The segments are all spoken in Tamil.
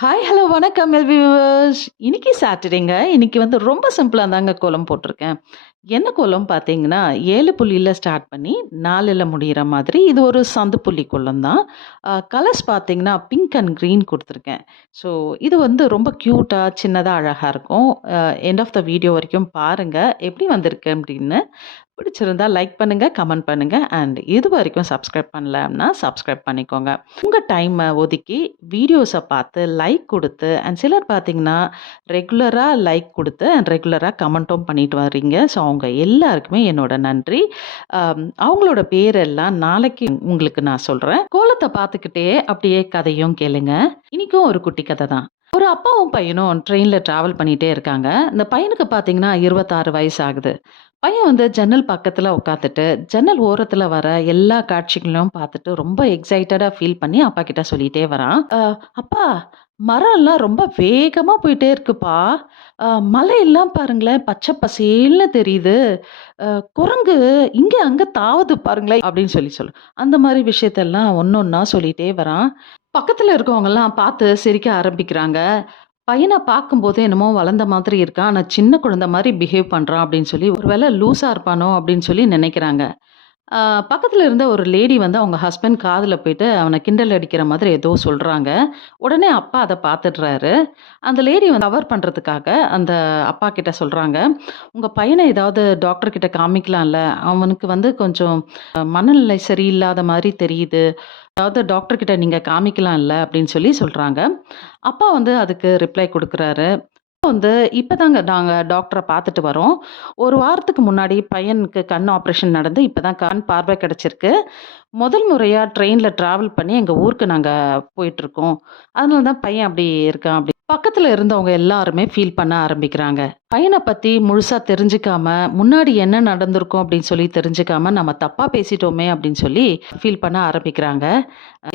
ஹாய் ஹலோ வணக்கம் வியூவர்ஸ் இன்னைக்கு சாட்டர்டேங்க இன்னைக்கு வந்து ரொம்ப சிம்பிளாக தாங்க கோலம் போட்டிருக்கேன். என்ன கோலம் பார்த்தீங்கன்னா ஏழு புள்ளியில் ஸ்டார்ட் பண்ணி நாலில் முடிகிற மாதிரி இது ஒரு சந்து புள்ளி கோலம் தான். கலர்ஸ் பார்த்தீங்கன்னா பிங்க் அண்ட் க்ரீன் கொடுத்துருக்கேன். ஸோ இது வந்து ரொம்ப க்யூட்டாக சின்னதாக அழகாக இருக்கும். எண்ட் ஆஃப் த வீடியோ வரைக்கும் பாருங்கள் எப்படி வந்திருக்கு அப்படின்னு பிடிச்சிருந்தா லைக் பண்ணுங்கள் கமெண்ட் பண்ணுங்கள் அண்ட் இது வரைக்கும் சப்ஸ்கிரைப் பண்ணலன்னா சப்ஸ்கிரைப் பண்ணிக்கோங்க. உங்கள் டைமை ஒதுக்கி வீடியோஸை பார்த்து லைக் கொடுத்து அண்ட் சிலர் பார்த்தீங்கன்னா ரெகுலராக லைக் கொடுத்து அண்ட் ரெகுலராக கமெண்ட்டும் பண்ணிட்டு வர்றீங்க. ஸோ அவங்க எல்லாருக்குமே என்னோட நன்றி. அவங்களோட பேரெல்லாம் நாளைக்கு உங்களுக்கு நான் சொல்கிறேன் கோலத்தை பார்த்துக்கிட்டே அப்படியே கதையும் கேளுங்க. இன்றைக்கும் ஒரு குட்டி கதை தான். ஒரு அப்பாவும் பையனும் ட்ரெயினில் ட்ராவல் பண்ணிகிட்டே இருக்காங்க. இந்த பையனுக்கு பார்த்தீங்கன்னா இருபத்தாறு வயசு ஆகுது பையன் வந்து ஜன்னல் பக்கத்தில் உட்காந்துட்டு ஜன்னல் ஓரத்தில் வர எல்லா காட்சிகளையும் பார்த்துட்டு ரொம்ப எக்ஸைட்டடாக ஃபீல் பண்ணி அப்பா கிட்ட சொல்லிகிட்டே வரான். அப்பா மரம்லாம் ரொம்ப வேகமாக போயிட்டே இருக்குப்பா. அஹ், மலையெல்லாம் பாருங்களேன் பச்சை பசேல்னு தெரியுது. அஹ், குரங்கு இங்கே அங்கே தாவுது பாருங்களேன் அப்படின்னு சொல்லி சொல்லு. அந்த மாதிரி விஷயத்தெல்லாம் ஒன்று ஒன்றா சொல்லிகிட்டே வரான். பக்கத்தில் இருக்கவங்கெல்லாம் பார்த்து சிரிக்க ஆரம்பிக்கிறாங்க. பையனை பார்க்கும்போது என்னமோ வளர்ந்த மாதிரி இருக்கான். ஆனால் சின்ன குழந்தை மாதிரி பிஹேவ் பண்ணுறான் அப்படின்னு சொல்லி ஒருவேளை லூஸாக இருப்பானோ அப்படின்னு சொல்லி நினைக்கிறாங்க. பக்கத்தில் இருந்த ஒரு லேடி வந்து அவங்க ஹஸ்பண்ட் காதில் போயிட்டு அவனை கிண்டல் அடிக்கிற மாதிரி ஏதோ சொல்கிறாங்க உடனே அப்பா அதை பார்த்துடுறாரு அந்த லேடி வந்து கவர் பண்ணுறதுக்காக அந்த அப்பா கிட்ட சொல்கிறாங்க உங்கள் பையனை ஏதாவது டாக்டர் கிட்ட காமிக்கலாம்ல. அவனுக்கு வந்து கொஞ்சம் மனநிலை சரியில்லாத மாதிரி தெரியுது. அதாவது டாக்டர் கிட்ட நீங்கள் காமிக்கலாம்ல? அப்படின்னு சொல்லி சொல்கிறாங்க அப்பா வந்து அதுக்கு ரிப்ளை கொடுக்குறாரு. வந்து இப்போதாங்க நாங்கள் டாக்டரை பார்த்துட்டு வரோம். ஒரு வாரத்துக்கு முன்னாடி பையனுக்கு கண் ஆப்ரேஷன் நடந்து இப்போ தான் கண் பார்வை கிடச்சிருக்கு. முதல் முறையாக ட்ரெயினில் ட்ராவல் பண்ணி எங்கள் ஊருக்கு நாங்கள் போயிட்டுருக்கோம் அதனால தான் பையன் அப்படி இருக்கான் அப்படி. பக்கத்தில் இருந்தவங்க எல்லாருமே ஃபீல் பண்ண ஆரம்பிக்கிறாங்க. பையனை பற்றி முழுசாக தெரிஞ்சுக்காம முன்னாடி என்ன நடந்திருக்கும் அப்படின்னு சொல்லி தெரிஞ்சுக்காம நம்ம தப்பாக பேசிட்டோமே அப்படின்னு சொல்லி ஃபீல் பண்ண ஆரம்பிக்கிறாங்க.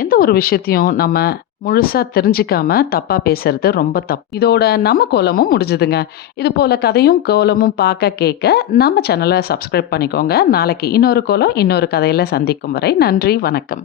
எந்த ஒரு விஷயத்தையும் நம்ம முழுசாக தெரிஞ்சுக்காம தப்பாக பேசுறது ரொம்ப தப்பு. இதோட நம்ம கோலமும் முடிஞ்சுதுங்க. இது போல் கதையும் கோலமும் பார்க்க கேட்க நம்ம சேனலை சப்ஸ்கிரைப் பண்ணிக்கோங்க. நாளைக்கு இன்னொரு கோலம் இன்னொரு கதையில் சந்திக்கும் வரை நன்றி வணக்கம்.